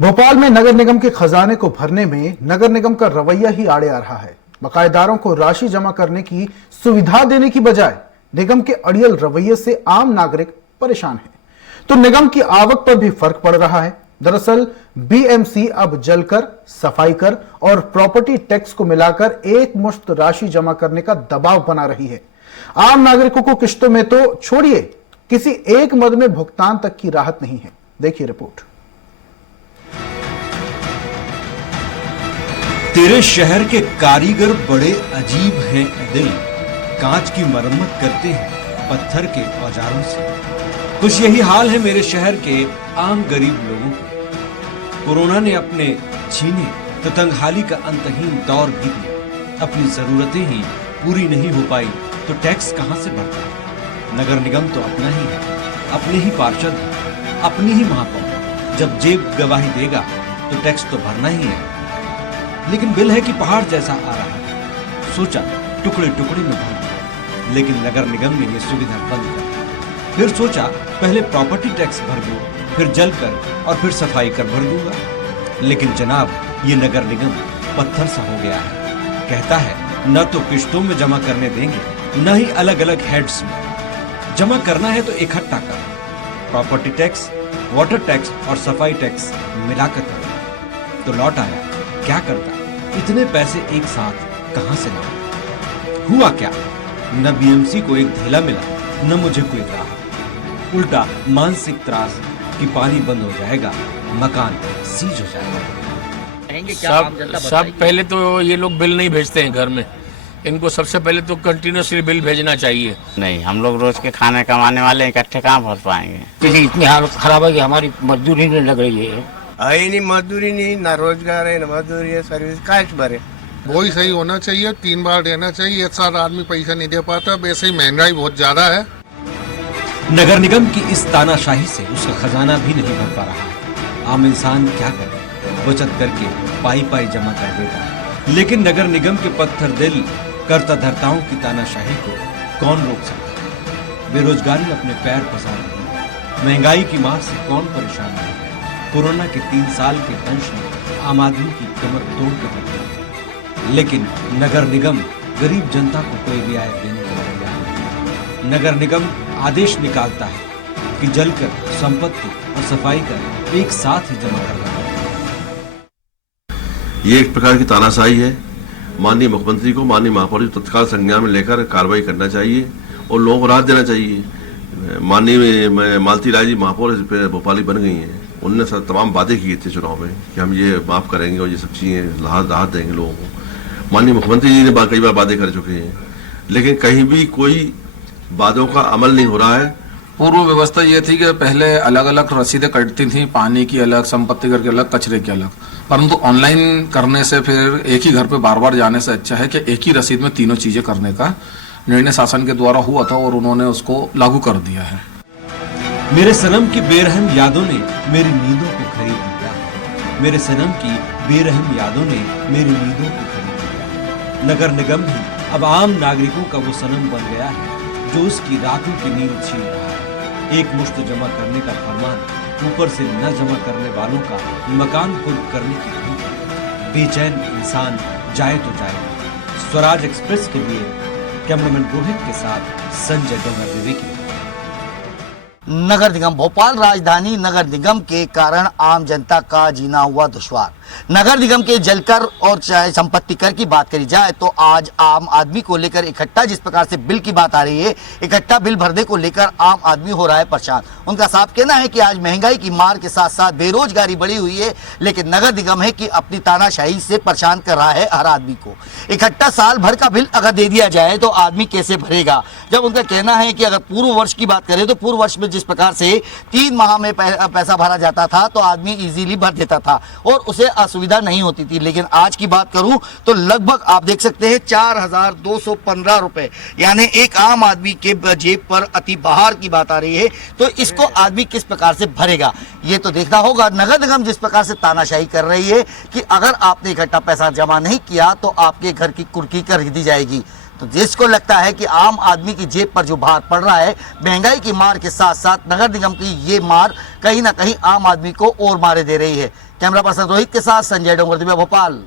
भोपाल में नगर निगम के खजाने को भरने में नगर निगम का रवैया ही आड़े आ रहा है। बकायेदारों को राशि जमा करने की सुविधा देने की बजाय निगम के अड़ियल रवैये से आम नागरिक परेशान है, तो निगम की आवक पर भी फर्क पड़ रहा है। दरअसल बीएमसी अब जलकर, सफाई कर और प्रॉपर्टी टैक्स को मिलाकर एक मुश्त राशि जमा करने का दबाव बना रही है। आम नागरिकों को किश्तों में तो छोड़िए, किसी एक मद में भुगतान तक की राहत नहीं है। देखिए रिपोर्ट। तेरे शहर के कारीगर बड़े अजीब हैं दिल, कांच की मरम्मत करते हैं पत्थर के औजारों से। कुछ यही हाल है मेरे शहर के आम गरीब लोगों के। कोरोना ने अपने छीने तो तंगहाली का अंतहीन दौर भी दिया। अपनी जरूरतें ही पूरी नहीं हो पाई तो टैक्स कहां से भरता। नगर निगम तो अपना ही है, अपने ही पार्षद है, अपनी ही महापौर। जब जेब गवाही देगा तो टैक्स तो भरना ही है। लेकिन बिल है कि पहाड़ जैसा आ रहा है। सोचा टुकड़े टुकड़े में भर दिया, लेकिन नगर निगम ने यह सुविधा बंद कर दी। फिर सोचा पहले प्रॉपर्टी टैक्स भर दूं, फिर जलकर और फिर सफाई कर भर दूंगा। लेकिन जनाब, ये नगर निगम पत्थर सा हो गया है। कहता है न तो किश्तों में जमा करने देंगे, न ही अलग अलग हेड्स में। जमा करना है तो इकट्ठा कर, प्रॉपर्टी टैक्स, वाटर टैक्स और सफाई टैक्स मिलाकर कर। तो लौट आया, क्या करता, इतने पैसे एक साथ कहां से लाऊं? हुआ क्या, न बीएमसी को एक धेला मिला, न मुझे कोई राहत। उल्टा मानसिक त्रास कि पानी बंद हो जाएगा, मकान सीज हो जाएगा। सब पहले तो ये लोग बिल नहीं भेजते हैं घर में। इनको सबसे पहले तो कंटिन्यूसली बिल भेजना चाहिए। नहीं, हम लोग रोज के खाने कमाने वाले इकट्ठे कहाँ भर पाएंगे। क्योंकि इतनी हालत खराब है कि हमारी मजदूरी नहीं लग रही है। नहीं, मजदूरी नहीं, ना रोजगार है, ना मजदूरी है, सर्विस काश भरे। वही सही होना चाहिए, 3 बार देना चाहिए। एक साथ आदमी पैसा नहीं दे पाता। वैसे ही महंगाई बहुत ज्यादा है। नगर निगम की इस तानाशाही से उसका खजाना भी नहीं भर पा रहा है। आम इंसान क्या करे, बचत करके पाई पाई जमा कर देता। लेकिन नगर निगम के पत्थर दिल कर्ता धर्ताओं की तानाशाही को कौन रोक सकता है। बेरोजगारी अपने पैर पसार रही है, महंगाई की मार से कौन परेशान नहीं है। कोरोना के 3 साल के दंश ने आम आदमी की कमर तोड़ कर रख दी, लेकिन नगर निगम गरीब जनता को कोई रियायत देने को तैयार नहीं। नगर निगम आदेश निकालता है कि जलकर, संपत्ति और सफाई कर एक साथ ही जमा करना है। ये एक प्रकार की तानाशाही है। माननीय मुख्यमंत्री को, माननीय महापौर को तत्काल संज्ञान में लेकर कार्रवाई करना चाहिए और लोगों को राहत देना चाहिए। माननीय मालती राय जी महापौर भोपाली बन गई हैं। उनने तमाम वादे किए थे चुनाव में कि हम ये माफ करेंगे और ये सब चीजें राहत देंगे लोगों को। माननीय मुख्यमंत्री जी ने कई बार वादे कर चुके हैं, लेकिन कहीं भी कोई वादों का अमल नहीं हो रहा है। पूर्व व्यवस्था ये थी कि पहले अलग अलग रसीदें कटती थी, पानी की अलग, संपत्ति कर के अलग, कचरे की अलग। परंतु ऑनलाइन करने से, फिर एक ही घर पे बार बार जाने से अच्छा है कि एक ही रसीद में तीनों चीजें करने का निर्णय शासन के द्वारा हुआ था और उन्होंने उसको लागू कर दिया है। मेरे सनम की बेरहम यादों ने मेरी नींदों को खरीद लिया। मेरे सनम की बेरहम यादों ने मेरी नींदों को खरीद लिया। नगर निगम भी अब आम नागरिकों का वो सनम बन गया है जो उसकी रातों की नींद छीन रहा है। एक मुश्त जमा करने का फरमान, ऊपर से न जमा करने वालों का मकान खुद करने की धमकी। बेचैन इंसान जाए तो जाए। स्वराज एक्सप्रेस के लिए कैमरामैन रोहित के साथ संजय डोंगर विवेकी। नगर निगम भोपाल राजधानी नगर निगम के कारण आम जनता का जीना हुआ दुश्वार। नगर निगम के जलकर और चाहे संपत्ति कर की बात करी जाए तो आज आम आदमी को लेकर इकट्ठा जिस प्रकार से बिल की बात आ रही है, इकट्ठा बिल भरने को लेकर आम आदमी हो रहा है परेशान। उनका साफ कहना है कि आज महंगाई की मार के साथ साथ बेरोजगारी बढ़ी हुई है, लेकिन नगर निगम है कि अपनी तानाशाही से परेशान कर रहा है हर आदमी को। इकट्ठा साल भर का बिल अगर दे दिया जाए तो आदमी कैसे भरेगा। जब उनका कहना है कि अगर पूर्व वर्ष की बात करें तो पूर्व वर्ष में जिस प्रकार से 3 माह में पैसा भरा जाता था तो आदमी इजीली भर देता था और उसे असुविधा नहीं होती थी। लेकिन आज की बात करूं तो लगभग आप देख सकते हैं 4215 रुपए, यानी एक आम आदमी के जेब पर अति बहार की बात आ रही है। तो इसको आदमी किस प्रकार से भरेगा, ये तो देखना होगा। नगर निगम जिस प्रकार से तानाशाही कर रही है कि अगर आपने इकट्ठा पैसा जमा नहीं किया तो आपके घर की कुर्की कर दी जाएगी। तो जिसको लगता है कि आम आदमी की जेब पर जो भार पड़ रहा है महंगाई की मार के साथ साथ नगर निगम की ये मार कहीं ना कहीं आम आदमी को और मारे दे रही है। कैमरा पर्सन रोहित के साथ संजय डोंगरदिया, भोपाल।